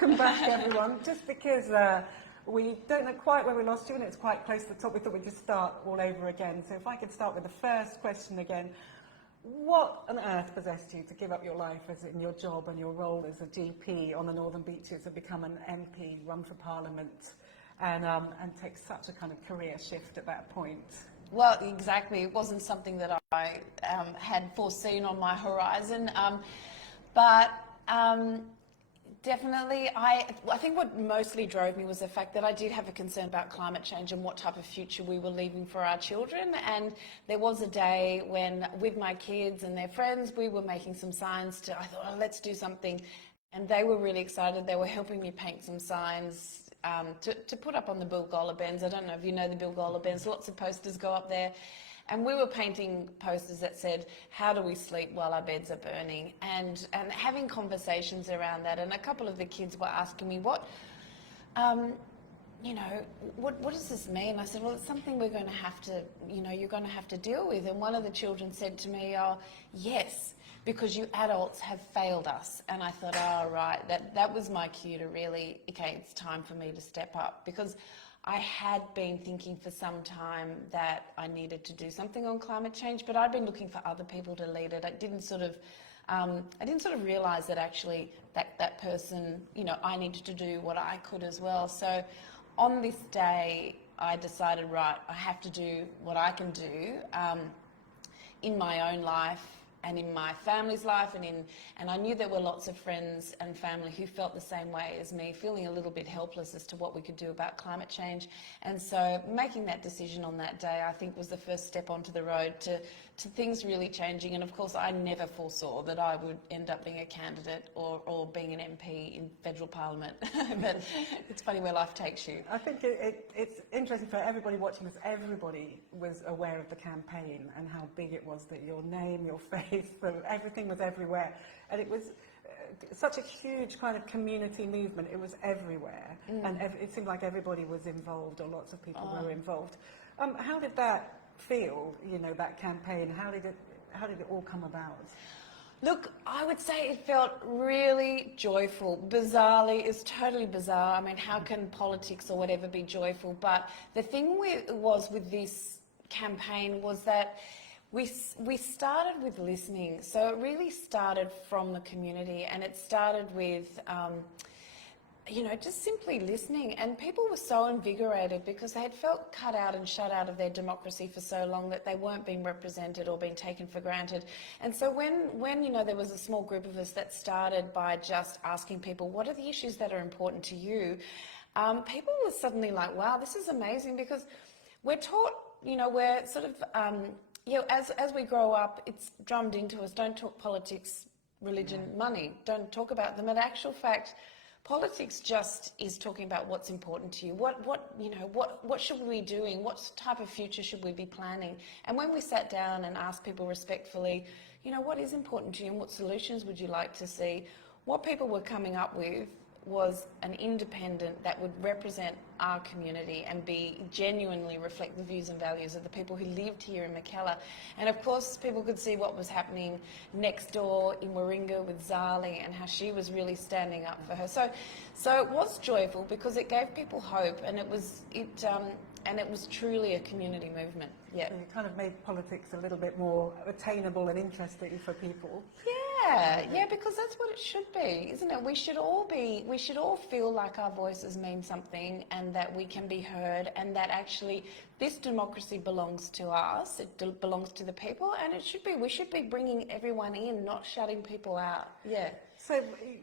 welcome back, everyone. Just because we don't know quite where we lost you, and it's quite close to the top, we thought we'd just start all over again. So if I could start with the first question again. What on earth possessed you to give up your life as in your job and your role as a GP on the Northern Beaches and become an MP, run for Parliament, and take such a kind of career shift at that point? Well, exactly. It wasn't something that I had foreseen on my horizon, but definitely, I think what mostly drove me was the fact that I did have a concern about climate change and what type of future we were leaving for our children. And there was a day when, with my kids and their friends, we were making some signs I thought, oh, let's do something. And they were really excited. They were helping me paint some signs to put up on the Bilgola bends. I don't know if you know the Bilgola bends. Lots of posters go up there. And we were painting posters that said, how do we sleep while our beds are burning? And having conversations around that. And a couple of the kids were asking me, what does this mean? I said, well, it's something we're going to have to, you're going to have to deal with. And one of the children said to me, oh, yes, because you adults have failed us. And I thought, oh, right, that was my cue to really, okay, it's time for me to step up. Because I had been thinking for some time that I needed to do something on climate change, but I'd been looking for other people to lead it. I didn't sort of realise that actually that person, I needed to do what I could as well. So on this day, I decided, right, I have to do what I can do in my own life and in my family's life, and I knew there were lots of friends and family who felt the same way as me, feeling a little bit helpless as to what we could do about climate change. And so making that decision on that day, I think, was the first step onto the road to things really changing. And of course, I never foresaw that I would end up being a candidate or being an MP in federal parliament. But it's funny where life takes you. I think it's interesting for everybody watching this. Everybody was aware of the campaign and how big it was, that your name, your face, everything was everywhere. And it was such a huge kind of community movement. It was everywhere. And it seemed like everybody was involved, or lots of people were involved. How did that feel, that campaign? How did it all come about? Look, I would say it felt really joyful. Bizarrely, it's totally bizarre. I mean, how can politics or whatever be joyful? But the thing with this campaign was that we started with listening. So it really started from the community, and it started with just simply listening. And people were so invigorated because they had felt cut out and shut out of their democracy for so long that they weren't being represented or being taken for granted. And so when there was a small group of us that started by just asking people, what are the issues that are important to you? People were suddenly like, wow, this is amazing, because we're taught, we're sort of, as we grow up, it's drummed into us, don't talk politics, religion, money, don't talk about them. In actual fact, politics just is talking about what's important to you. What should we be doing? What type of future should we be planning? And when we sat down and asked people respectfully, what is important to you and what solutions would you like to see? What people were coming up with was an independent that would represent our community and genuinely reflect the views and values of the people who lived here in Mackellar. And of course, people could see what was happening next door in Warringah with Zali and how she was really standing up for her. So it was joyful because it gave people hope, and it was truly a community movement. Yeah. So you kind of made politics a little bit more attainable and interesting for people. Yeah, because that's what it should be, isn't it? We should all feel like our voices mean something, and that we can be heard, and that actually this democracy belongs to us. It belongs to the people, and we should be bringing everyone in, not shutting people out. Yeah. So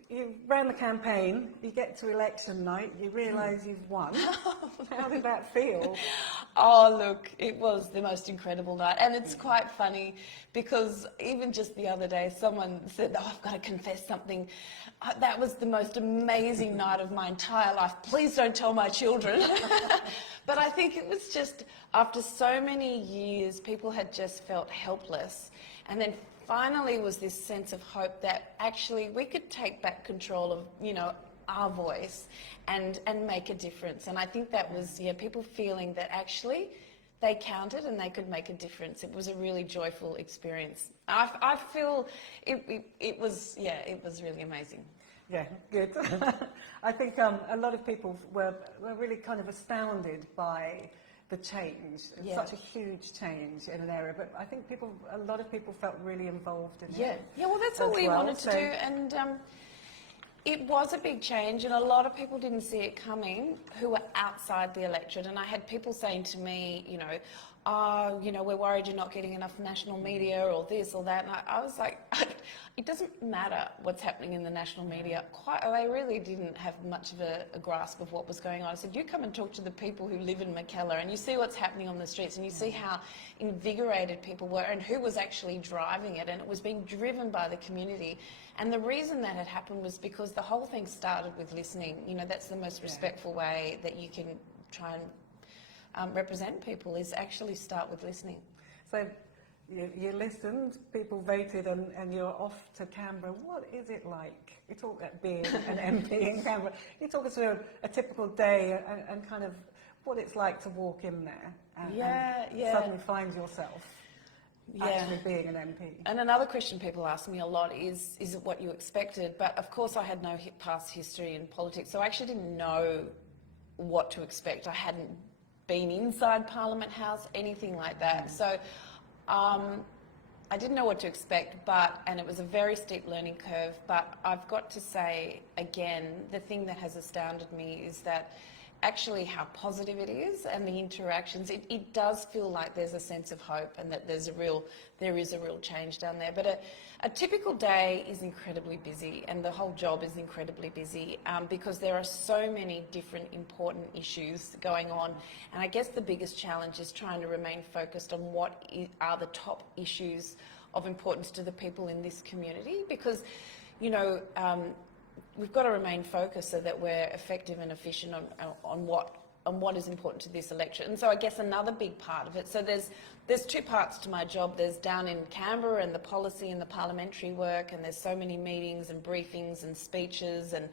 you ran the campaign, you get to election night, you realise you've won. How did that feel? Oh, look, it was the most incredible night. And it's quite funny because even just the other day, someone said, oh, I've got to confess something. That was the most amazing night of my entire life. Please don't tell my children. But I think it was just, after so many years, people had just felt helpless. And then finally was this sense of hope that actually we could take back control of, our voice and make a difference. And I think that was, people feeling that actually they counted and they could make a difference. It was a really joyful experience. I feel it was really amazing. Yeah, good. I think a lot of people were really kind of astounded by the change. It's Yeah. such a huge change in an area, but I think a lot of people felt really involved in Yeah, it. yeah. Well, that's what as we well. wanted to do, and it was a big change, and a lot of people didn't see it coming who were outside the electorate. And I had people saying to me, oh, we're worried you're not getting enough national media or this or that. And I was like, it doesn't matter what's happening in the national media. They really didn't have much of a grasp of what was going on. I said, you come and talk to the people who live in Mackellar and you see what's happening on the streets and you see how invigorated people were and who was actually driving it. And it was being driven by the community. And the reason that had happened was because the whole thing started with listening. That's the most respectful way that you can try and represent people, is actually start with listening. So you listened, people voted, and you're off to Canberra. What is it like? You talk about being an MP in Canberra. You talk us through a typical day and kind of what it's like to walk in there and suddenly find yourself actually being an MP. And another question people ask me a lot is it what you expected? But of course I had no past history in politics, so I actually didn't know what to expect. I hadn't been inside Parliament House, anything like that. So I didn't know what to expect, and it was a very steep learning curve, but I've got to say, again, the thing that has astounded me is that actually how positive it is and the interactions. It does feel like there's a sense of hope and that there is a real change down there. But a typical day is incredibly busy, and the whole job is incredibly busy because there are so many different important issues going on. And I guess the biggest challenge is trying to remain focused on what are the top issues of importance to the people in this community, because, we've got to remain focused so that we're effective and efficient on what is important to this electorate. And so I guess another big part of it, so there's two parts to my job. There's down in Canberra and the policy and the parliamentary work, and there's so many meetings and briefings and speeches and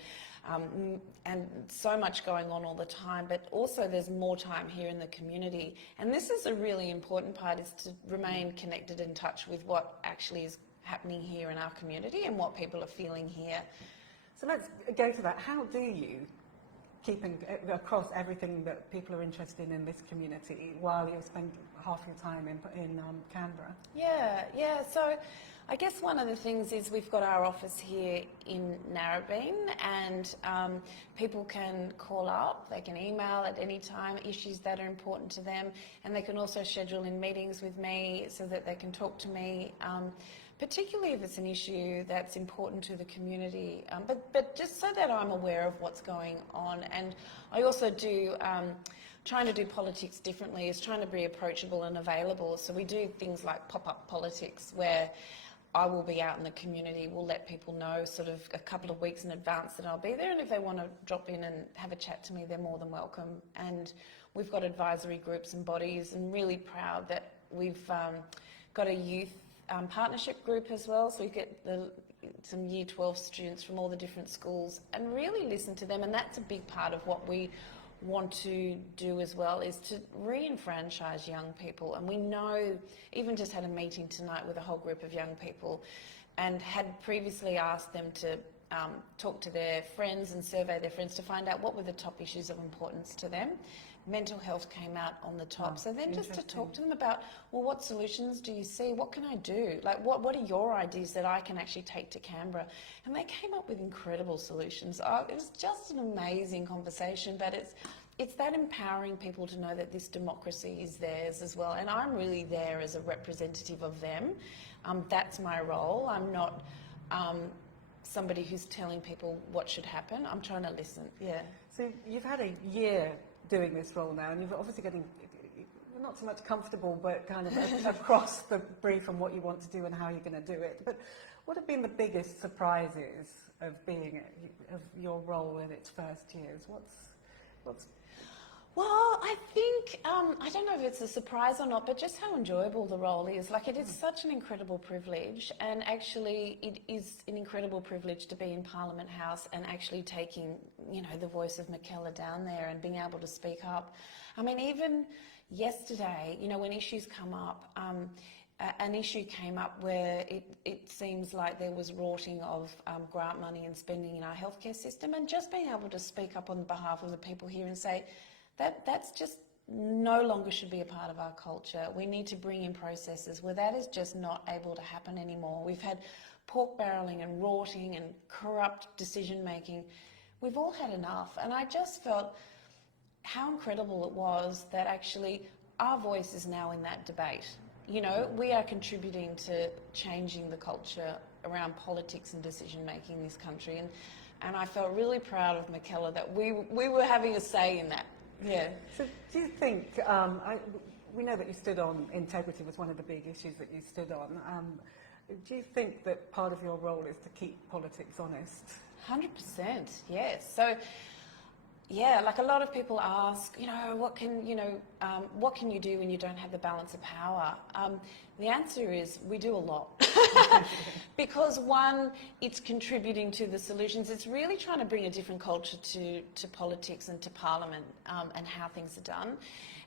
so much going on all the time, but also there's more time here in the community. And this is a really important part, is to remain connected, in touch with what actually is happening here in our community and what people are feeling here. So let's go to that. How do you keep across everything that people are interested in this community while you spend half your time in Canberra? Yeah. So I guess one of the things is we've got our office here in Narrabeen, and people can call up, they can email at any time issues that are important to them, and they can also schedule in meetings with me so that they can talk to me, particularly if it's an issue that's important to the community, but just so that I'm aware of what's going on. And I also do, trying to do politics differently is trying to be approachable and available. So we do things like pop-up politics, where I will be out in the community. We'll let people know sort of a couple of weeks in advance that I'll be there, and if they want to drop in and have a chat to me, they're more than welcome. And we've got advisory groups and bodies, and really proud that we've got a youth partnership group as well, so we get some Year 12 students from all the different schools and really listen to them. And that's a big part of what we want to do as well, is to re-enfranchise young people. And we know, even just had a meeting tonight with a whole group of young people, and had previously asked them to talk to their friends and survey their friends to find out what were the top issues of importance to them. Mental health came out on the top. So then just to talk to them about, well, what solutions do you see? What can I do? Like, what are your ideas that I can actually take to Canberra? And they came up with incredible solutions. It was just an amazing conversation, but it's that empowering people to know that this democracy is theirs as well. And I'm really there as a representative of them. That's my role. I'm not somebody who's telling people what should happen. I'm trying to listen. Yeah. So you've had a year doing this role now, and you're obviously getting not so much comfortable, but kind of across the brief on what you want to do and how you're going to do it. But what have been the biggest surprises of your role in its first years? What's Well, I think, I don't know if it's a surprise or not, but just how enjoyable the role is. Like, it is such an incredible privilege, and actually it is an incredible privilege to be in Parliament House and actually taking, the voice of Mackellar down there and being able to speak up. I mean, even yesterday, when issues come up, an issue came up where it seems like there was rorting of grant money and spending in our healthcare system, and just being able to speak up on behalf of the people here and say that's just no longer should be a part of our culture. We need to bring in processes where that is just not able to happen anymore. We've had pork barreling and rorting and corrupt decision making. We've all had enough, and I just felt how incredible it was that actually our voice is now in that debate. You know, we are contributing to changing the culture around politics and decision making in this country, and I felt really proud of Michaela that we were having a say in that. Yeah. So do you think, we know that you stood on integrity was one of the big issues that you stood on. Do you think that part of your role is to keep politics honest? 100%, yes. So, yeah, like a lot of people ask, what can you do when you don't have the balance of power? The answer is we do a lot. Because one, it's contributing to the solutions. It's really trying to bring a different culture to politics and to Parliament and how things are done.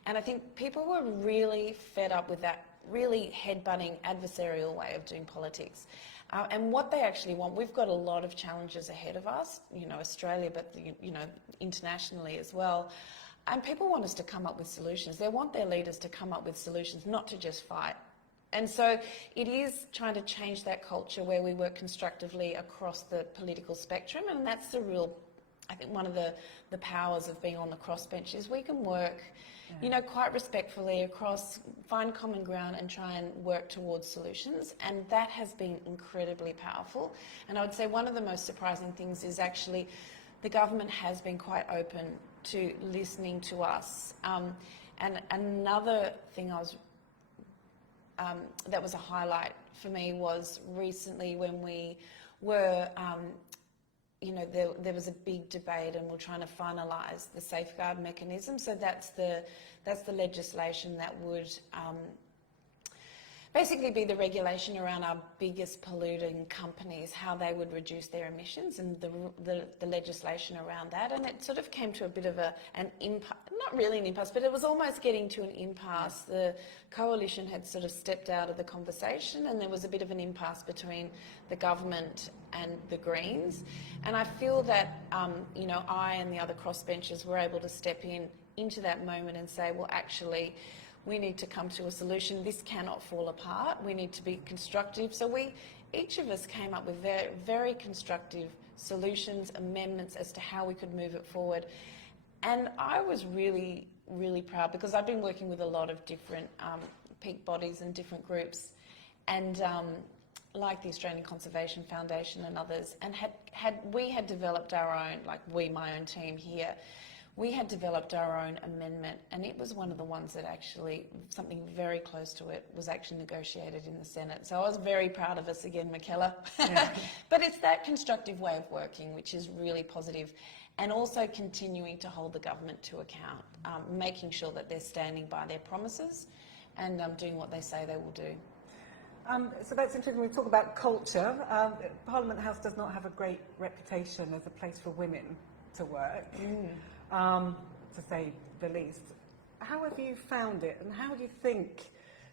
And I think people were really fed up with that really head-butting adversarial way of doing politics. And what they actually want, we've got a lot of challenges ahead of us, Australia, but internationally as well. And people want us to come up with solutions. They want their leaders to come up with solutions, not to just fight. And so it is trying to change that culture where we work constructively across the political spectrum, and that's the real, I think, one of the powers of being on the crossbench is we can work, quite respectfully across, find common ground and try and work towards solutions, and that has been incredibly powerful. And I would say one of the most surprising things is actually the government has been quite open to listening to us. And another thing that was a highlight for me was recently when we were, there was a big debate and we're trying to finalise the safeguard mechanism. So that's the legislation that would basically be the regulation around our biggest polluting companies, how they would reduce their emissions, and the legislation around that. And it sort of came to a bit of an impasse, not really an impasse, but it was almost getting to an impasse. The coalition had sort of stepped out of the conversation, and there was a bit of an impasse between the government and the Greens. And I feel that, I and the other crossbenchers were able to step into that moment and say, well, actually, we need to come to a solution. This cannot fall apart. We need to be constructive. So each of us came up with very, very constructive solutions, amendments as to how we could move it forward. And I was really, really proud because I've been working with a lot of different peak bodies and different groups, and like the Australian Conservation Foundation and others, and we had developed our own, my own team here, we had developed our own amendment, and it was one of the ones that actually, something very close to it, was actually negotiated in the Senate. So I was very proud of us again, Michaela. Yeah. But it's that constructive way of working, which is really positive, and also continuing to hold the government to account, making sure that they're standing by their promises and doing what they say they will do. So that's interesting. We talk about culture. Parliament House does not have a great reputation as a place for women to work. To say the least. How have you found it, and how do you think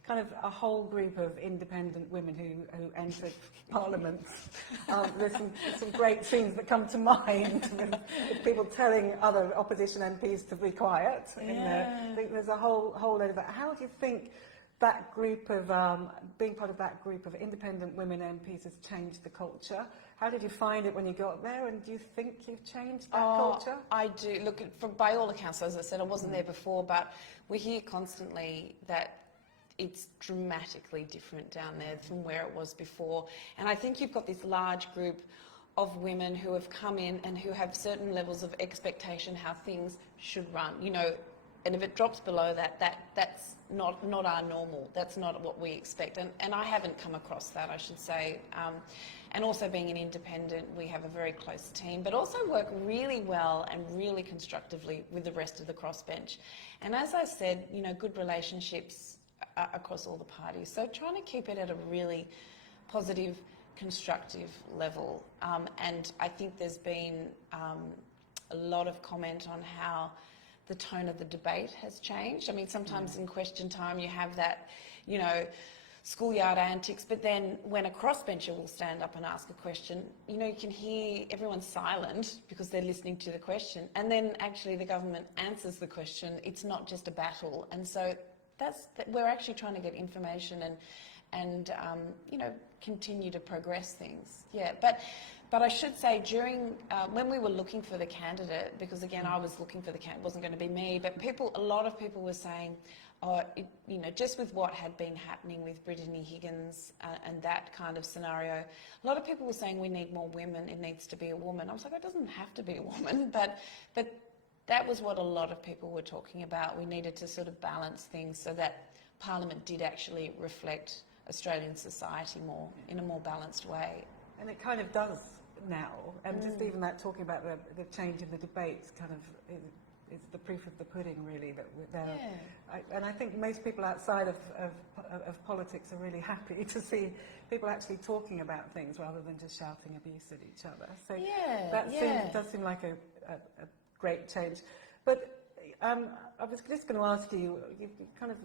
kind of a whole group of independent women who entered Parliament, there's some great scenes that come to mind with people telling other opposition MPs to be quiet. Yeah. I think there's a whole load of that. How do you think that group of, being part of that group of independent women MPs has changed the culture? How did you find it when you got there, and do you think you've changed that culture? I do. Look, by all accounts, as I said, I wasn't there before, but we hear constantly that it's dramatically different down there from where it was before. And I think you've got this large group of women who have come in and who have certain levels of expectation how things should run, and if it drops below that's not our normal. That's not what we expect. And I haven't come across that, I should say. And also being an independent, we have a very close team, but also work really well and really constructively with the rest of the crossbench. And as I said, good relationships across all the parties. So trying to keep it at a really positive, constructive level. And I think there's been a lot of comment on how the tone of the debate has changed. I mean, sometimes in question time you have that, schoolyard antics, but then when a crossbencher will stand up and ask a question, you know, you can hear everyone silent because they're listening to the question, and then actually the government answers the question. It's not just a battle, and so we're actually trying to get information and you know, continue to progress things. Yeah, but I should say during when we were looking for the candidate, because again I was looking for the candidate, it wasn't going to be me, but a lot of people were saying, you know, just with what had been happening with Brittany Higgins and that kind of scenario, a lot of people were saying we need more women, it needs to be a woman. I was like, it doesn't have to be a woman, but that was what a lot of people were talking about. We needed to sort of balance things so that Parliament did actually reflect Australian society more, in a more balanced way. And it kind of does now, and just even that talking about the change in the debates kind of is the proof of the pudding, really, that and I think most people outside of politics are really happy to see people actually talking about things rather than just shouting abuse at each other. So does seem like a great change. But I was just going to ask you kind of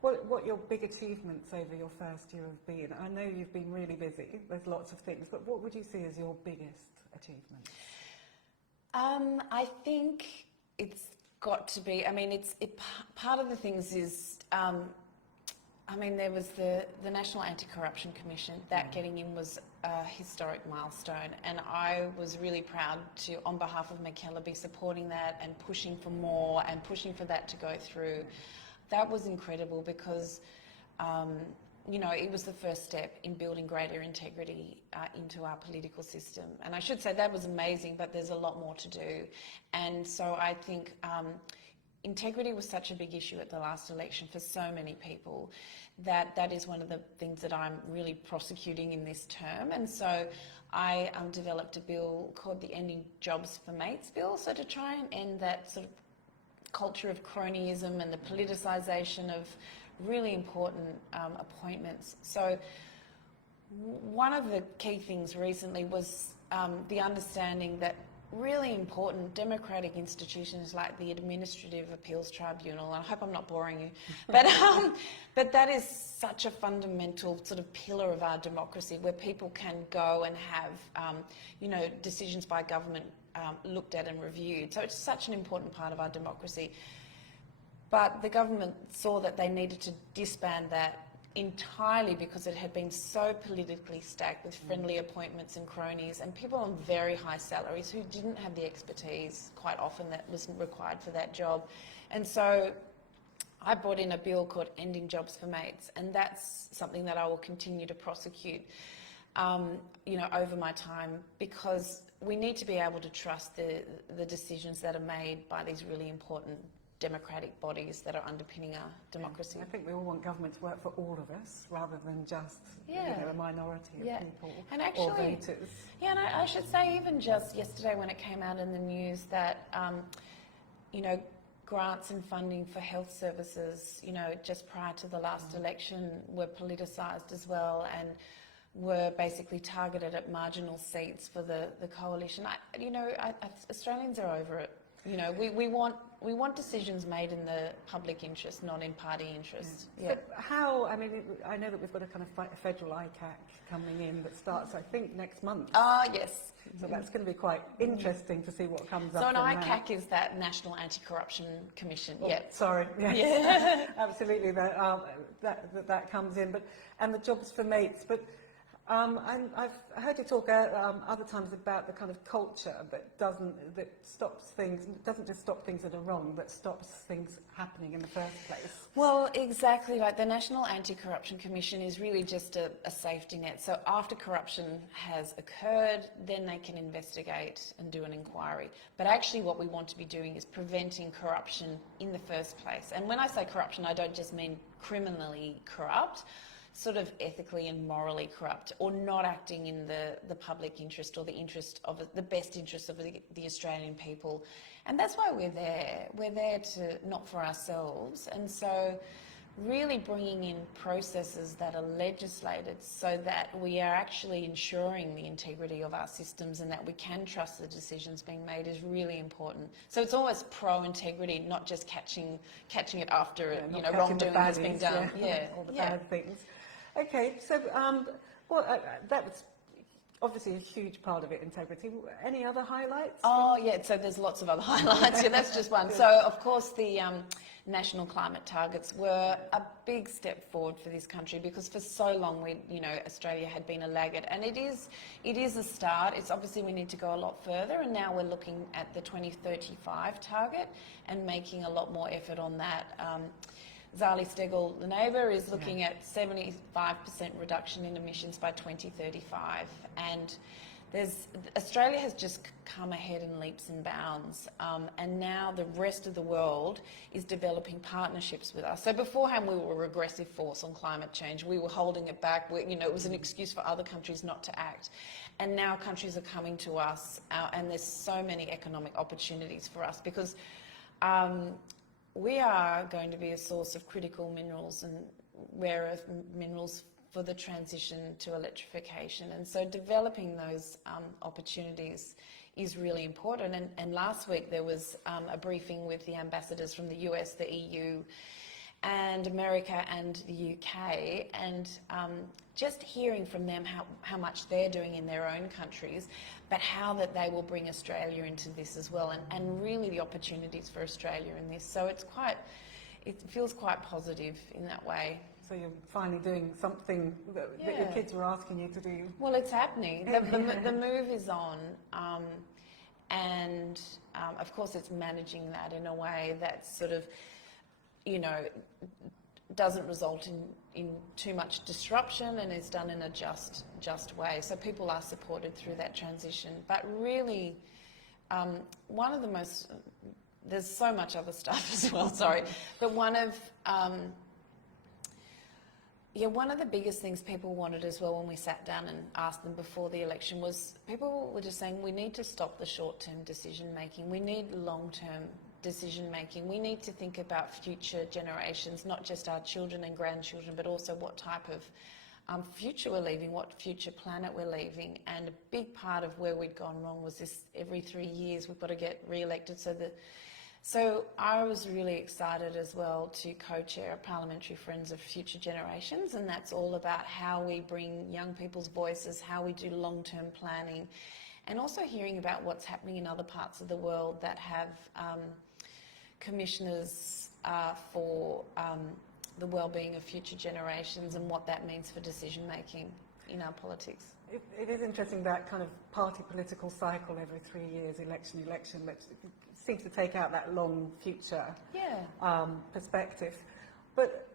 what your big achievements over your first year have been. I know you've been really busy, there's lots of things, but what would you see as your biggest achievement? I think it's got to be, I mean, part of the things is, I mean, there was the National Anti-Corruption Commission. That getting in was a historic milestone, and I was really proud to, on behalf of Michaela, be supporting that and pushing for more and pushing for that to go through. That was incredible because, you know, it was the first step in building greater integrity into our political system. And I should say that was amazing, but there's a lot more to do. And so I think integrity was such a big issue at the last election for so many people that is one of the things that I'm really prosecuting in this term. And so I developed a bill called the Ending Jobs for Mates Bill, so to try and end that sort of culture of cronyism and the politicisation of really important appointments. So one of the key things recently was the understanding that really important democratic institutions like the Administrative Appeals Tribunal, and I hope I'm not boring you, but that is such a fundamental sort of pillar of our democracy, where people can go and have you know, decisions by government looked at and reviewed. So it's such an important part of our democracy. But the government saw that they needed to disband that entirely because it had been so politically stacked with friendly appointments and cronies and people on very high salaries who didn't have the expertise quite often that was required for that job. And so I brought in a bill called Ending Jobs for Mates, and that's something that I will continue to prosecute you know, over my time, because we need to be able to trust the decisions that are made by these really important democratic bodies that are underpinning our democracy. I think we all want government to work for all of us rather than just you know, a minority of people and actually, or voters. Yeah, and I should say even just yesterday when it came out in the news that, you know, grants and funding for health services, you know, just prior to the last election were politicised as well and were basically targeted at marginal seats for the coalition. You know, Australians are over it. You know, we want decisions made in the public interest, not in party interest. Yeah. But how, I mean, I know that we've got a kind of federal ICAC coming in that starts, I think, next month. Yes. So that's going to be quite interesting to see what comes up. So an ICAC is that National Anti-Corruption Commission. Oh, yeah. Sorry. Yes. Yeah. Absolutely. That comes in, and the Jobs for Mates, but. I've heard you talk other times about the kind of culture that stops things, doesn't just stop things that are wrong, but stops things happening in the first place. Well, exactly right. The National Anti-Corruption Commission is really just a safety net. So after corruption has occurred, then they can investigate and do an inquiry. But actually what we want to be doing is preventing corruption in the first place. And when I say corruption, I don't just mean criminally corrupt, sort of ethically and morally corrupt, or not acting in the public interest or the interest of the best interest of the Australian people. And that's why we're there. We're there to, not for ourselves. And so really bringing in processes that are legislated so that we are actually ensuring the integrity of our systems and that we can trust the decisions being made is really important. So it's always pro-integrity, not just catching it after you know, wrongdoing has been done. All the bad things. Okay, so that was obviously a huge part of it, integrity. Any other highlights? Oh, yeah, so there's lots of other highlights. Yeah, that's just one. So, of course, the national climate targets were a big step forward for this country because for so long, Australia had been a laggard. And it is a start. It's obviously we need to go a lot further. And now we're looking at the 2035 target and making a lot more effort on that. Zali Steggall, the neighbour, is looking at 75% reduction in emissions by 2035, and Australia has just come ahead in leaps and bounds, and now the rest of the world is developing partnerships with us. So beforehand we were a regressive force on climate change. We were holding it back. It was an excuse for other countries not to act. And now countries are coming to us, and there's so many economic opportunities for us because we are going to be a source of critical minerals and rare earth minerals for the transition to electrification. And so developing those opportunities is really important. And last week there was a briefing with the ambassadors from the US, the EU, and America and the UK, and just hearing from them how much they're doing in their own countries, but how that they will bring Australia into this as well, and really the opportunities for Australia in this. So it feels quite positive in that way. So you're finally doing something that your kids were asking you to do. Well, it's happening. The move is on, and of course it's managing that in a way that's sort of, doesn't result in too much disruption and is done in a just way. So people are supported through that transition. But really, one of the most, there's so much other stuff as well, sorry, but one of the biggest things people wanted as well when we sat down and asked them before the election was, people were just saying we need to stop the short-term decision making. We need long-term decision making. We need to think about future generations, not just our children and grandchildren, but also what type of future we're leaving, what future planet we're leaving. And a big part of where we'd gone wrong was this: every 3 years we've got to get re-elected. So I was really excited as well to co-chair a Parliamentary Friends of Future Generations, and that's all about how we bring young people's voices, how we do long-term planning, and also hearing about what's happening in other parts of the world that have commissioners for the well-being of future generations and what that means for decision-making in our politics. It is interesting, that kind of party political cycle every 3 years, election, which seems to take out that long future perspective. But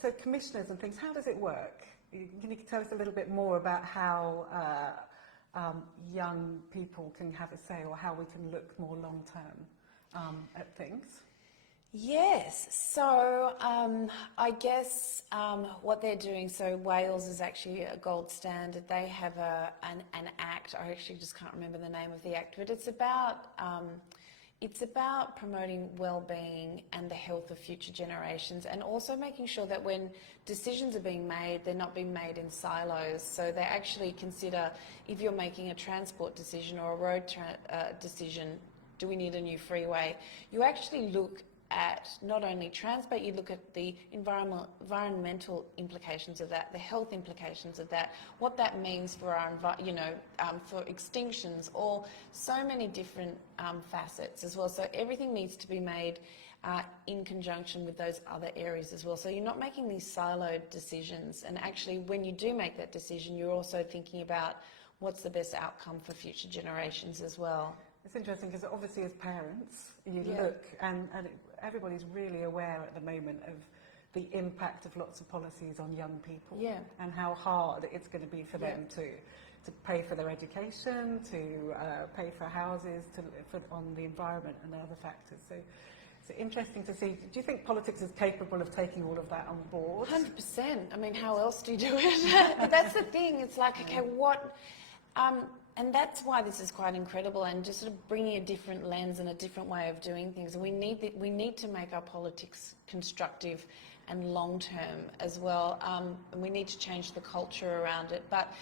so commissioners and things, how does it work? Can you tell us a little bit more about how young people can have a say, or how we can look more long-term at things? Yes, so I guess what they're doing, so Wales is actually a gold standard. They have an act, I actually just can't remember the name of the act, but it's about promoting well-being and the health of future generations, and also making sure that when decisions are being made, they're not being made in silos. So they actually consider, if you're making a transport decision or a road decision, do we need a new freeway? You actually look at not only but you look at the environmental implications of that, the health implications of that, what that means for our for extinctions, or so many different facets as well. So everything needs to be made in conjunction with those other areas as well. So you're not making these siloed decisions, and actually when you do make that decision, you're also thinking about what's the best outcome for future generations as well. It's interesting because obviously as parents, you look and everybody's really aware at the moment of the impact of lots of policies on young people, and how hard it's going to be for them to pay for their education, to pay for houses, on the environment and other factors. So it's interesting to see. Do you think politics is capable of taking all of that on board? 100%. I mean, how else do you do it? But that's the thing. It's like, okay, what... and that's why this is quite incredible, and just sort of bringing a different lens and a different way of doing things. And we need to make our politics constructive and long-term as well. And we need to change the culture around it. But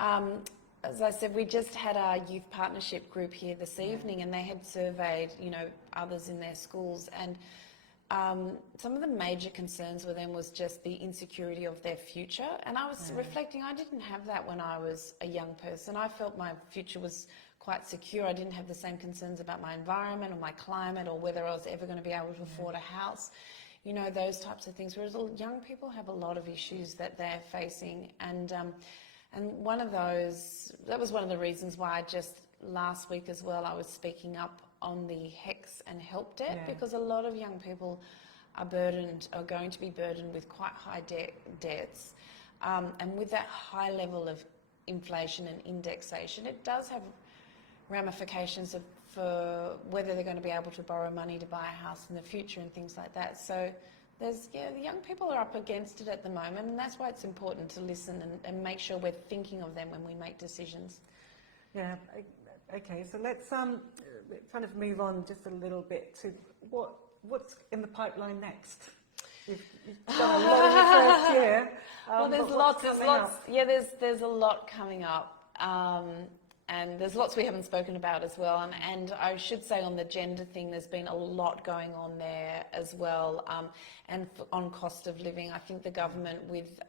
as I said, we just had our youth partnership group here this evening, and they had surveyed, others in their schools, and some of the major concerns with them was just the insecurity of their future. And I was reflecting, I didn't have that when I was a young person. I felt my future was quite secure. I didn't have the same concerns about my environment or my climate or whether I was ever going to be able to afford a house, you know, those types of things. Whereas young people have a lot of issues that they're facing. And one of those, that was one of the reasons why I just last week as well, I was speaking up on the HECS and help debt, because a lot of young people are going to be burdened with quite high debts. And with that high level of inflation and indexation, it does have ramifications for whether they're going to be able to borrow money to buy a house in the future and things like that. So the young people are up against it at the moment, and that's why it's important to listen and make sure we're thinking of them when we make decisions. Yeah, okay, so let's kind of move on just a little bit to what's in the pipeline next. You've done a lot in the first year. Well, there's lots. Yeah, there's a lot coming up. And there's lots we haven't spoken about as well. And I should say on the gender thing, there's been a lot going on there as well. And on cost of living, I think the government with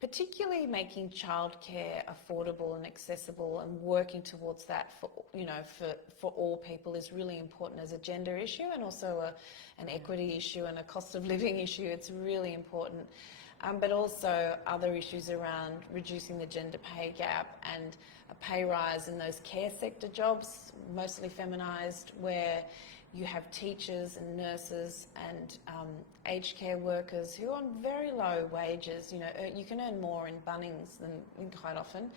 particularly making childcare affordable and accessible and working towards that for all people is really important as a gender issue and also an equity issue and a cost of living issue. It's really important. But also other issues around reducing the gender pay gap and a pay rise in those care sector jobs, mostly feminised, where you have teachers and nurses and aged care workers who are on very low wages. You know, you can earn more in Bunnings than quite often.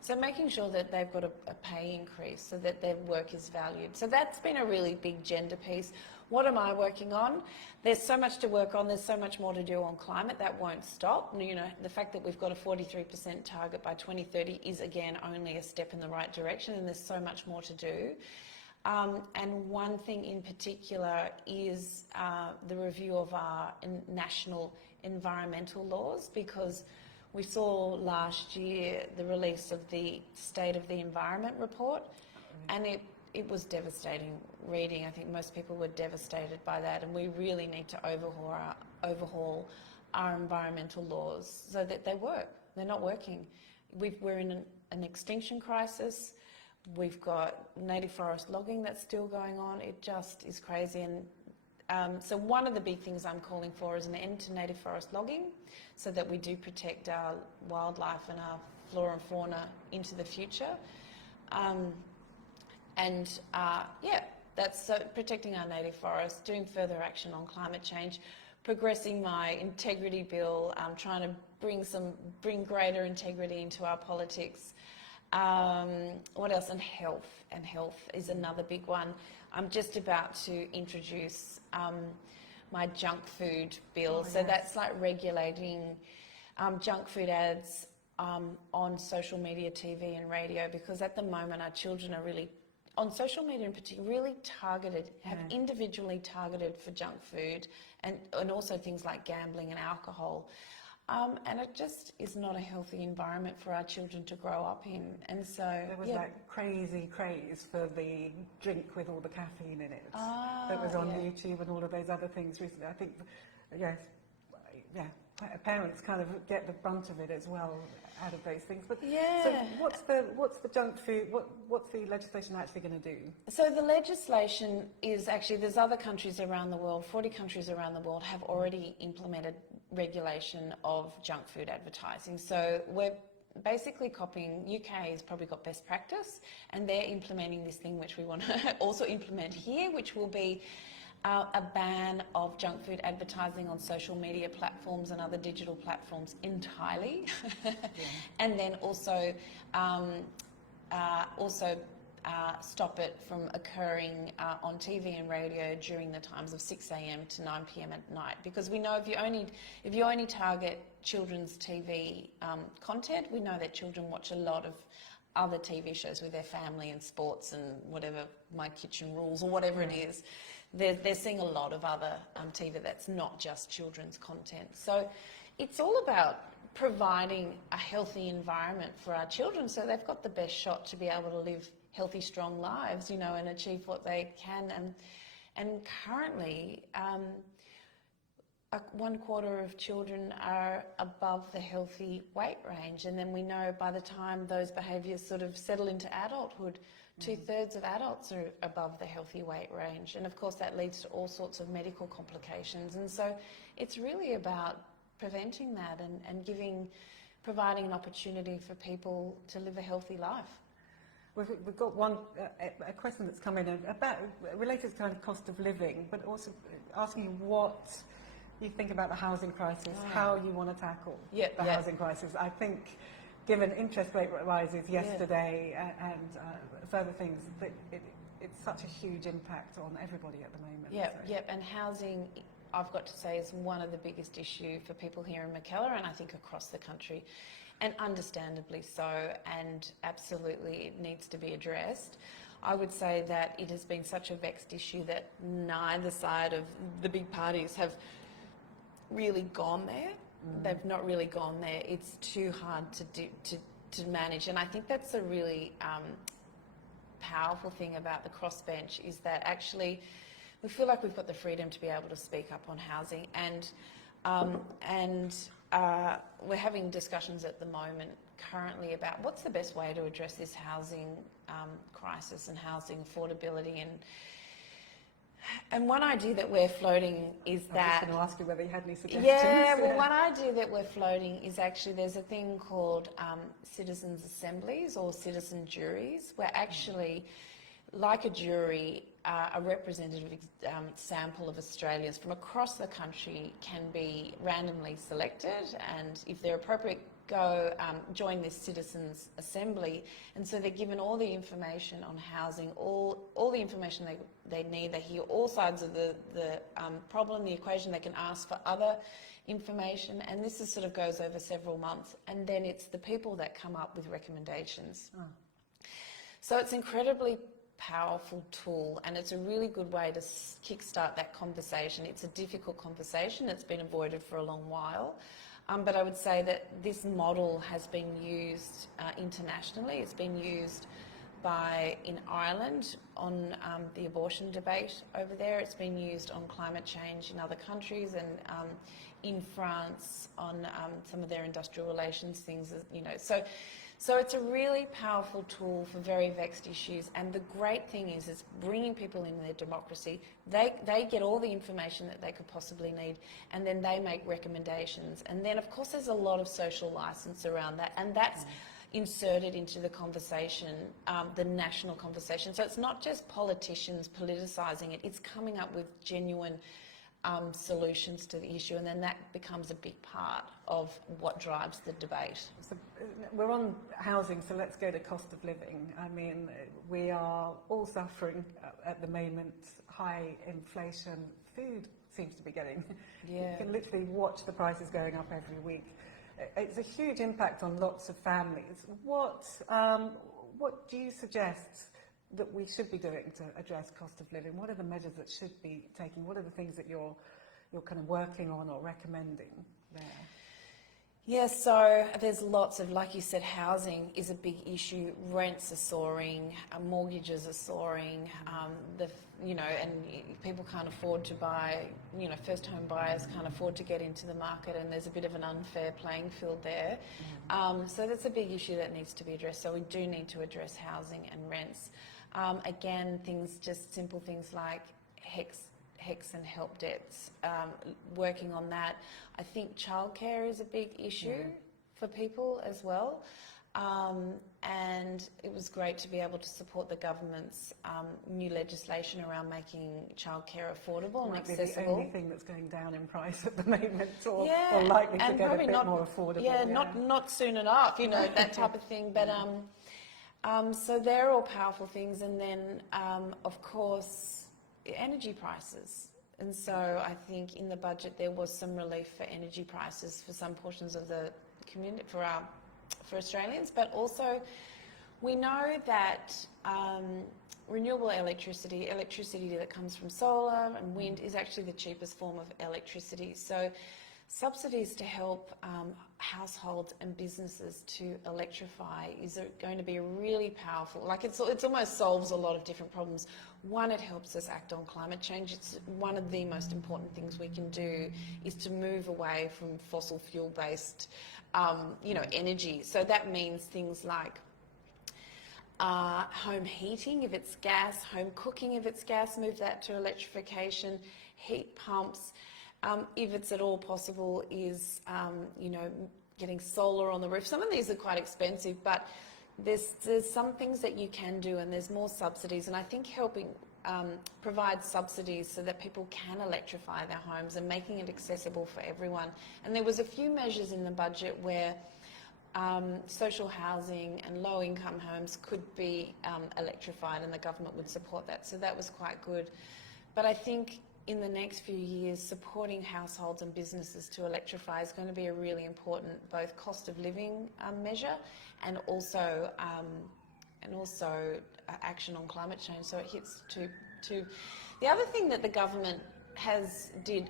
So making sure that they've got a pay increase so that their work is valued. So that's been a really big gender piece. What am I working on? There's so much to work on. There's so much more to do on climate. That won't stop. You know, the fact that we've got a 43% target by 2030 is, again, only a step in the right direction, and there's so much more to do. And one thing in particular is the review of our national environmental laws, because we saw last year the release of the State of the Environment report, and it was devastating reading. I think most people were devastated by that, and we really need to overhaul our environmental laws so that they work. They're not working. We're in an extinction crisis. We've got native forest logging that's still going on. It just is crazy. And so one of the big things I'm calling for is an end to native forest logging so that we do protect our wildlife and our flora and fauna into the future. That's protecting our native forests, doing further action on climate change, progressing my integrity bill, trying to bring greater integrity into our politics. What else? And health. And health is another big one. I'm just about to introduce my junk food bill. So that's like regulating junk food ads on social media, TV and radio, because at the moment our children are really, on social media in particular, really targeted, individually targeted for junk food and also things like gambling and alcohol. And it just is not a healthy environment for our children to grow up in. And so there was that crazy craze for the drink with all the caffeine in it that was on YouTube and all of those other things recently. I think, parents kind of get the brunt of it as well out of those things. But so what's the junk food? What's the legislation actually going to do? So the legislation is actually, there's other countries around the world, 40 countries around the world have already implemented regulation of junk food advertising. So we're basically copying, UK has probably got best practice, and they're implementing this thing which we want to also implement here, which will be a ban of junk food advertising on social media platforms and other digital platforms entirely. And then also stop it from occurring on TV and radio during the times of 6 a.m. to 9 p.m. at night, because we know if you only target children's TV content, we know that children watch a lot of other TV shows with their family and sports and whatever, My Kitchen Rules or whatever it is. They're seeing a lot of other TV that's not just children's content. So it's all about providing a healthy environment for our children so they've got the best shot to be able to live healthy, strong lives, and achieve what they can. And currently, 1/4 of children are above the healthy weight range, and then we know by the time those behaviours sort of settle into adulthood, 2/3 of adults are above the healthy weight range, and of course that leads to all sorts of medical complications. And so it's really about preventing that and providing an opportunity for people to live a healthy life. We've got a question that's come in about related to kind of cost of living, but also asking you what you think about the housing crisis, how you want to tackle the housing crisis. I think, given interest rate rises yesterday and further things, that it's such a huge impact on everybody at the moment. And housing, I've got to say, is one of the biggest issues for people here in Mackellar, and I think across the country, and understandably so, and absolutely it needs to be addressed. I would say that it has been such a vexed issue that neither side of the big parties have really gone there. They've not really gone there. It's too hard to manage, and I think that's a really powerful thing about the crossbench, is that actually we feel like we've got the freedom to be able to speak up on housing, and we're having discussions at the moment currently about what's the best way to address this housing crisis and housing affordability. And one idea that we're floating is that... I was going to ask you whether you had any suggestions. Yeah, well, one idea that we're floating is actually there's a thing called citizens' assemblies or citizen juries, where actually, like a jury, a representative sample of Australians from across the country can be randomly selected, and if they're appropriate, go join this citizens' assembly, and so they're given all the information on housing, all the information they need. They hear all sides of the problem, the equation. They can ask for other information, and this is sort of goes over several months, and then it's the people that come up with recommendations. So it's incredibly powerful tool, and it's a really good way to kickstart that conversation. It's a difficult conversation. It's been avoided for a long while. But I would say that this model has been used internationally. It's been used in Ireland on the abortion debate over there. It's been used on climate change in other countries, and in France on some of their industrial relations things, you know. So it's a really powerful tool for very vexed issues, and the great thing is bringing people in their democracy. They get all the information that they could possibly need, and then they make recommendations. And then, of course, there's a lot of social license around that, and that's inserted into the conversation, the national conversation. So it's not just politicians politicising it, it's coming up with genuine solutions to the issue, and then that becomes a big part of what drives the debate. So we're on housing, so let's go to cost of living. I mean, we are all suffering at the moment, high inflation. Food seems to be getting, you can literally watch the prices going up every week. It's a huge impact on lots of families. What do you suggest that we should be doing to address cost of living? What are the measures that should be taken? What are the things that you're kind of working on or recommending there? Yeah, so there's lots of, like you said, housing is a big issue. Rents are soaring, mortgages are soaring, and people can't afford to buy, first home buyers can't afford to get into the market, and there's a bit of an unfair playing field there. So that's a big issue that needs to be addressed. So we do need to address housing and rents. Again, simple things like HECS and help debts, working on that. I think childcare is a big issue for people as well. And it was great to be able to support the government's new legislation around making childcare affordable and accessible. Might be the only thing that's going down in price at the moment, or likely to get a bit more affordable. Not soon enough, that type of thing. But so they're all powerful things. And then, of course, energy prices. And so I think in the budget there was some relief for energy prices for some portions of the community, for Australians, but also we know that renewable electricity that comes from solar and wind, is actually the cheapest form of electricity. So subsidies to help households and businesses to electrify is going to be really powerful. Like it's almost solves a lot of different problems. One, it helps us act on climate change. It's one of the most important things we can do is to move away from fossil fuel based, energy. So that means things like home heating if it's gas, home cooking if it's gas, move that to electrification, heat pumps. If it's at all possible, is getting solar on the roof. Some of these are quite expensive, but there's some things that you can do, and there's more subsidies. And I think helping provide subsidies so that people can electrify their homes and making it accessible for everyone. And there was a few measures in the budget where social housing and low-income homes could be electrified, and the government would support that. So that was quite good. But I think in the next few years, supporting households and businesses to electrify is going to be a really important both cost of living measure and also action on climate change. So it hits to. The other thing that the government did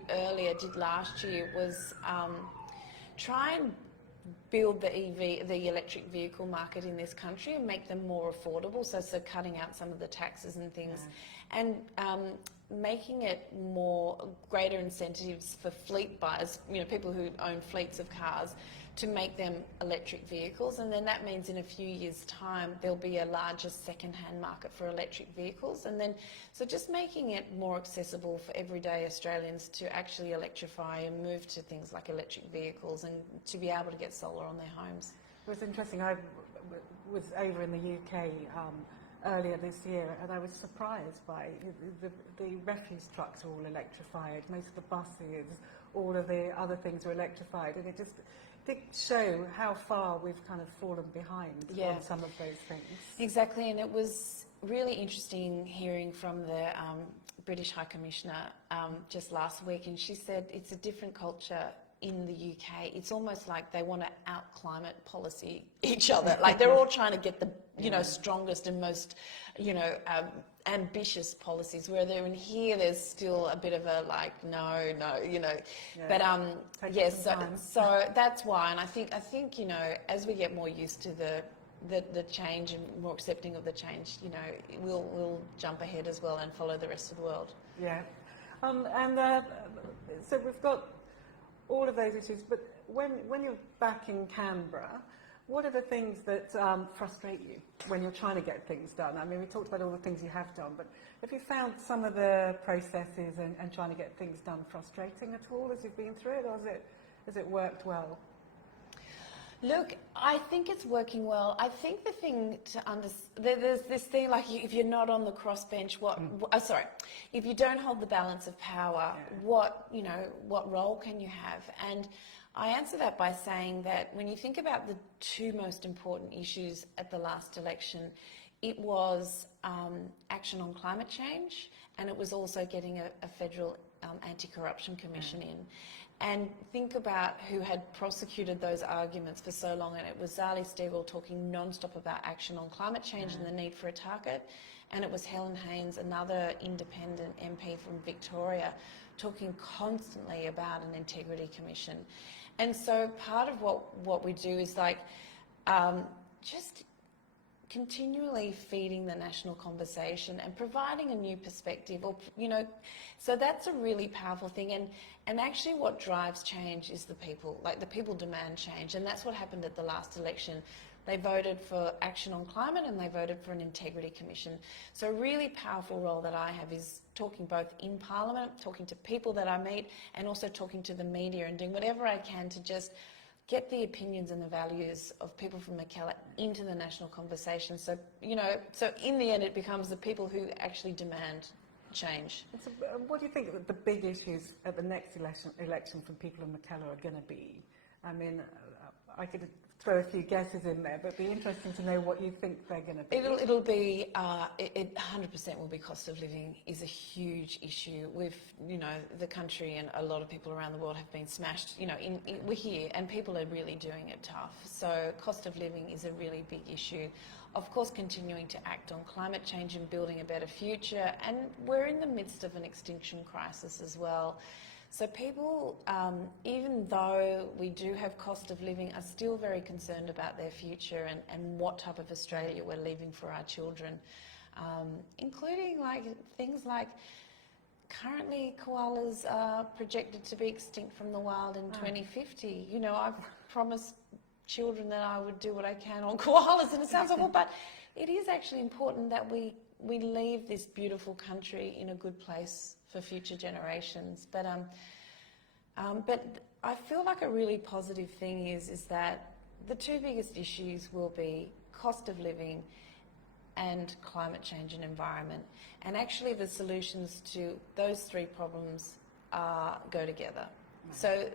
last year was try and build the electric vehicle market in this country and make them more affordable. So cutting out some of the taxes and things, and making it greater incentives for fleet buyers, people who own fleets of cars, to make them electric vehicles. And then that means in a few years' time there'll be a larger second-hand market for electric vehicles. And then so just making it more accessible for everyday Australians to actually electrify and move to things like electric vehicles and to be able to get solar on their homes. It was interesting. I was over in the UK earlier this year, and I was surprised by the refuse trucks are all electrified, most of the buses, all of the other things are electrified, and it just did show how far we've kind of fallen behind on some of those things. Exactly, and it was really interesting hearing from the British High Commissioner just last week, and she said it's a different culture in the UK. It's almost like they want to out-climate policy each other. Like they're all trying to get the strongest and most ambitious policies, where they're in here there's still a bit of a no, but so that's why. And I think as we get more used to the change and more accepting of the change, we'll jump ahead as well and follow the rest of the world. So we've got all of those issues, but when you're back in Canberra, what are the things that frustrate you when you're trying to get things done? I mean, we talked about all the things you have done, but have you found some of the processes and trying to get things done frustrating at all as you've been through it, or has it worked well? Look, I think it's working well. I think the thing to understand, there's this thing like if you're not on the crossbench, if you don't hold the balance of power, what role can you have? And I answer that by saying that when you think about the two most important issues at the last election, it was action on climate change, and it was also getting a federal anti-corruption commission in. And think about who had prosecuted those arguments for so long, and it was Zali Steggall talking non-stop about action on climate change and the need for a target, and it was Helen Haines, another independent MP from Victoria, talking constantly about an integrity commission. And so part of what we do is just continually feeding the national conversation and providing a new perspective, so that's a really powerful thing. And actually what drives change is the people. Like the people demand change, and that's what happened at the last election. They voted for action on climate and they voted for an integrity commission. So a really powerful role that I have is talking both in Parliament, talking to people that I meet, and also talking to the media and doing whatever I can to just get the opinions and the values of people from Mackellar into the national conversation. So, so in the end it becomes the people who actually demand change. So, what do you think the big issues at the next election for people in Mackellar are going to be? I mean, I could throw a few guesses in there, but it'd be interesting to know what you think they're going to be. It'll be, 100% will be cost of living is a huge issue. The country and a lot of people around the world have been smashed, we're here and people are really doing it tough. So cost of living is a really big issue. Of course, continuing to act on climate change and building a better future. And we're in the midst of an extinction crisis as well. So people, even though we do have cost of living, are still very concerned about their future and what type of Australia we're leaving for our children, including like things like currently koalas are projected to be extinct from the wild in 2050. You know, I've promised children that I would do what I can on koalas, and it sounds awful, but it is actually important that we leave this beautiful country in a good place for future generations. But I feel like a really positive thing is that the two biggest issues will be cost of living and climate change and environment. And actually the solutions to those three problems go together. So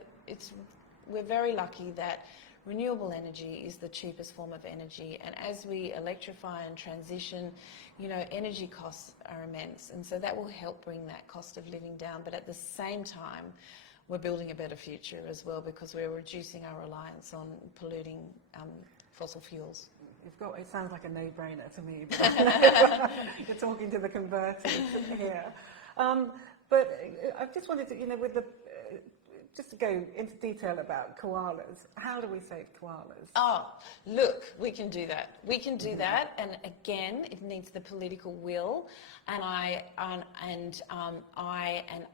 we're very lucky that renewable energy is the cheapest form of energy, and as we electrify and transition, you know, energy costs are immense, and so that will help bring that cost of living down. But at the same time, we're building a better future as well, because we're reducing our reliance on polluting fossil fuels. It sounds like a no-brainer to me, but you're talking to the converters here. But I just wanted to, you know, just to go into detail about koalas. How do we save koalas? Oh, look, we can do that. We can do that, and again, it needs the political will. And I and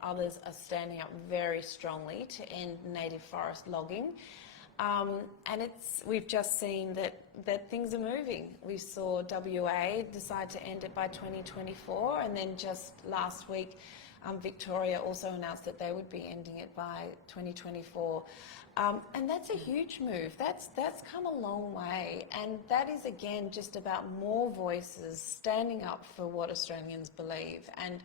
others are standing up very strongly to end native forest logging. And we've just seen that things are moving. We saw WA decide to end it by 2024, and then just last week, Victoria also announced that they would be ending it by 2024. And that's a huge move. That's come a long way. And that is, again, just about more voices standing up for what Australians believe. And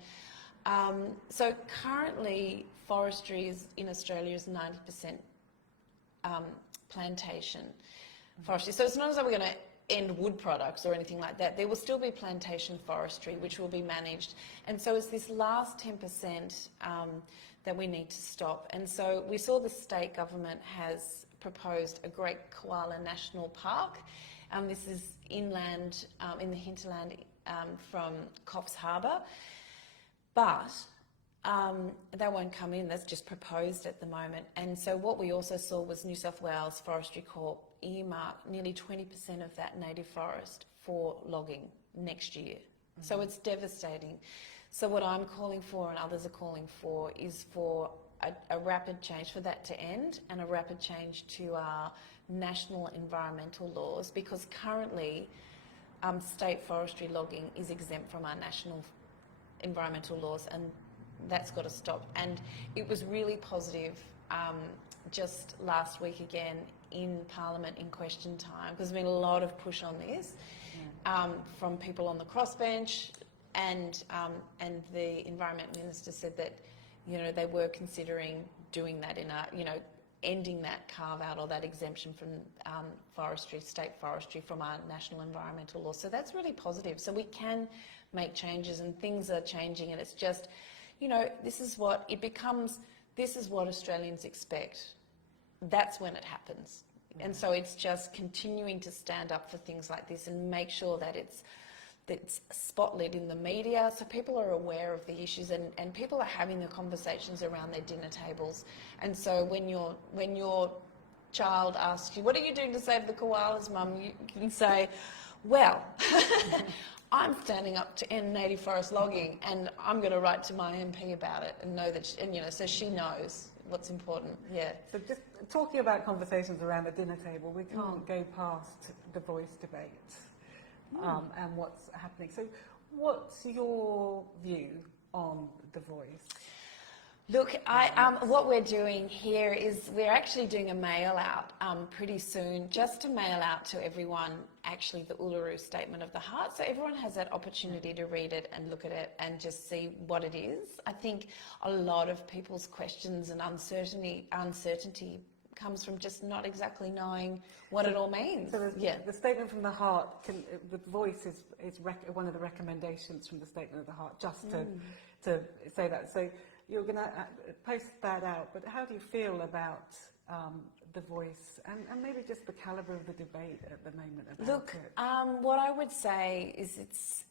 so currently, forestry in Australia is 90% plantation forestry. So it's not as though we're going to end wood products or anything like that. There will still be plantation forestry, which will be managed. And so it's this last 10% that we need to stop. And so we saw the state government has proposed a Great Koala National Park. This is inland, in the hinterland from Coffs Harbour. But that won't come in, that's just proposed at the moment. And so what we also saw was New South Wales Forestry Corp earmark nearly 20% of that native forest for logging next year. Mm-hmm. So it's devastating. So what I'm calling for, and others are calling for, is for a rapid change, for that to end, and a rapid change to our national environmental laws, because currently state forestry logging is exempt from our national environmental laws, and that's got to stop. And it was really positive just last week again in Parliament in question time, because there's been a lot of push on this from people on the crossbench, and the Environment Minister said that, you know, they were considering doing that in a, you know, ending that carve out or that exemption from forestry, state forestry, from our national environmental law. So that's really positive. So we can make changes, and things are changing, and it's just, you know, this is what it becomes. This is what Australians expect. That's when it happens. And so it's just continuing to stand up for things like this and make sure that it's spotlit in the media, so people are aware of the issues, and people are having the conversations around their dinner tables. And so when your child asks you, what are you doing to save the koalas, Mum? You can say, well, I'm standing up to end native forest logging, and I'm going to write to my MP about it, and know that, and you know, so she knows what's important. Yeah. So just talking about conversations around the dinner table, we can't go past the voice debate and what's happening. So, what's your view on the voice? Look, what we're doing here is we're actually doing a mail out pretty soon, just to mail out to everyone actually the Uluru Statement of the Heart, so everyone has that opportunity to read it and look at it and just see what it is. I think a lot of people's questions and uncertainty comes from just not exactly knowing what it all means. So the Statement from the Heart, the voice is one of the recommendations from the Statement of the Heart, just to say that. So you're going to post that out, but how do you feel about the voice and maybe just the calibre of the debate at the moment about it? Look, what I would say is it's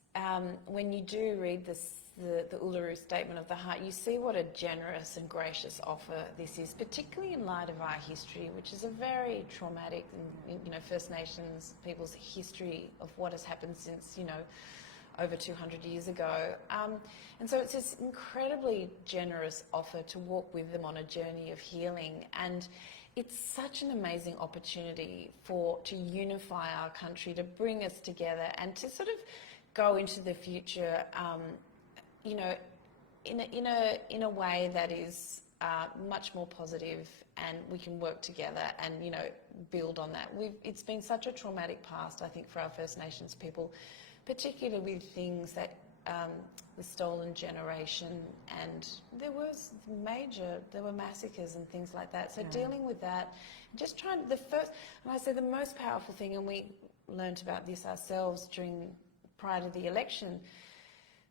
when you do read this the Uluru Statement of the Heart, you see what a generous and gracious offer this is, particularly in light of our history, which is a very traumatic, First Nations people's history of what has happened since, over 200 years ago. And so it's this incredibly generous offer to walk with them on a journey of healing. And it's such an amazing opportunity to unify our country, to bring us together and to sort of go into the future, in a way that is much more positive, and we can work together and build on that. It's been such a traumatic past, I think, for our First Nations people, particularly with things that the stolen generation, and there were massacres and things like that. So dealing with that, just trying the most powerful thing, and we learnt about this ourselves prior to the election,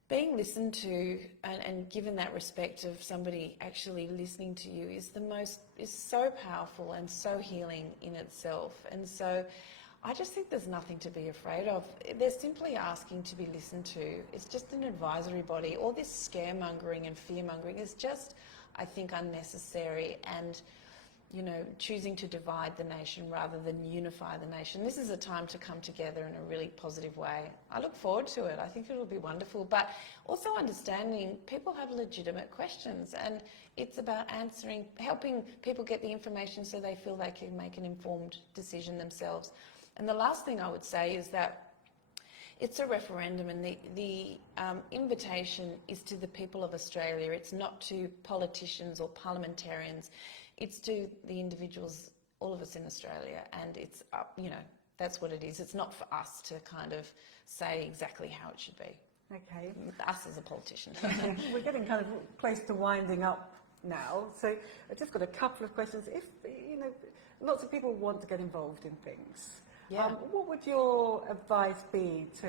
being listened to and given that respect of somebody actually listening to you is so powerful and so healing in itself. And so I just think there's nothing to be afraid of. They're simply asking to be listened to. It's just an advisory body. All this scaremongering and fearmongering is just, I think, unnecessary, and choosing to divide the nation rather than unify the nation. This is a time to come together in a really positive way. I look forward to it. I think it'll be wonderful. But also understanding people have legitimate questions, and it's about helping people get the information so they feel they can make an informed decision themselves. And the last thing I would say is that it's a referendum, and the invitation is to the people of Australia. It's not to politicians or parliamentarians. It's to the individuals, all of us in Australia, and it's up, that's what it is. It's not for us to kind of say exactly how it should be. Okay. Us as a politician. We're getting kind of close to winding up now, so I've just got a couple of questions. If, lots of people want to get involved in things. Yeah. What would your advice be to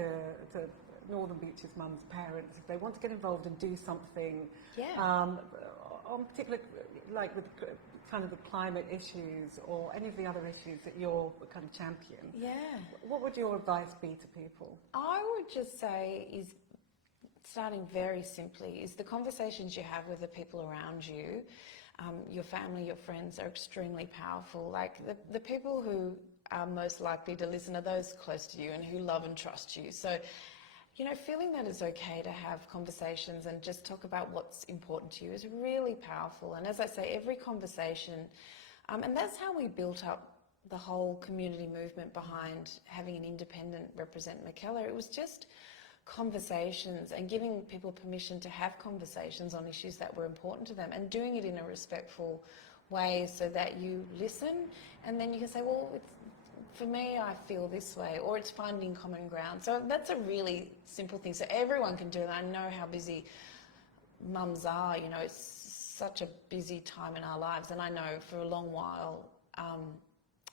Northern Beaches mums' parents if they want to get involved and do something? Yeah. On particular, like with kind of the climate issues or any of the other issues that you're kind of champion. Yeah. What would your advice be to people? I would just say starting very simply, is the conversations you have with the people around you, your family, your friends, are extremely powerful. Like the people who are most likely to listen are those close to you and who love and trust you. So, feeling that it's okay to have conversations and just talk about what's important to you is really powerful. And as I say, every conversation, and that's how we built up the whole community movement behind having an independent represent Mackellar. It was just conversations and giving people permission to have conversations on issues that were important to them, and doing it in a respectful way so that you listen, and then you can say, well, for me, I feel this way, or it's finding common ground. So that's a really simple thing. So everyone can do that. I know how busy mums are. It's such a busy time in our lives. And I know for a long while,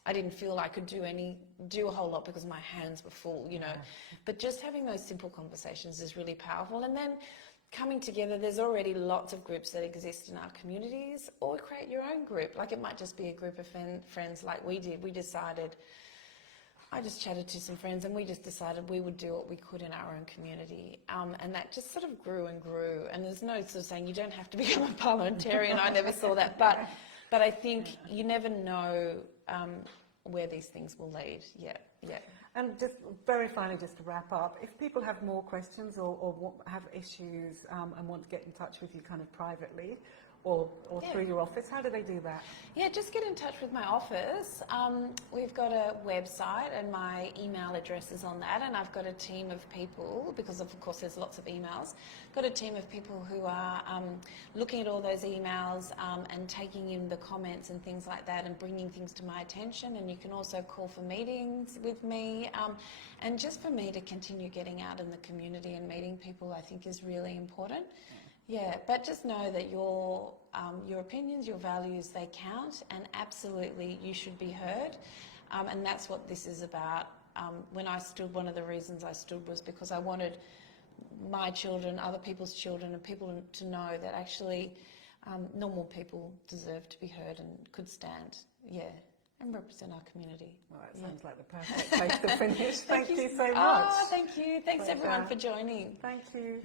I didn't feel I could do a whole lot because my hands were full, Yeah. But just having those simple conversations is really powerful. And then coming together, there's already lots of groups that exist in our communities, or create your own group. Like it might just be a group of friends like we did. I just chatted to some friends, and we just decided we would do what we could in our own community. And that just sort of grew and grew. And there's no sort of saying you don't have to become a parliamentarian. I never saw that. But I think you never know where these things will lead. Yeah. And just very finally, just to wrap up, if people have more questions or have issues and want to get in touch with you kind of privately, or through your office, how do they do that? Yeah, just get in touch with my office. We've got a website, and my email address is on that, and I've got a team of people, because of course there's lots of emails, got a team of people who are looking at all those emails and taking in the comments and things like that and bringing things to my attention. And you can also call for meetings with me, and just for me to continue getting out in the community and meeting people, I think is really important. Yeah, but just know that your opinions, your values, they count, and absolutely you should be heard. And that's what this is about. When I stood, one of the reasons I stood was because I wanted my children, other people's children, and people to know that actually normal people deserve to be heard and could stand, and represent our community. Well, that sounds like the perfect place to finish. Thank you so much. Oh, thank you. Thanks everyone for joining. Thank you.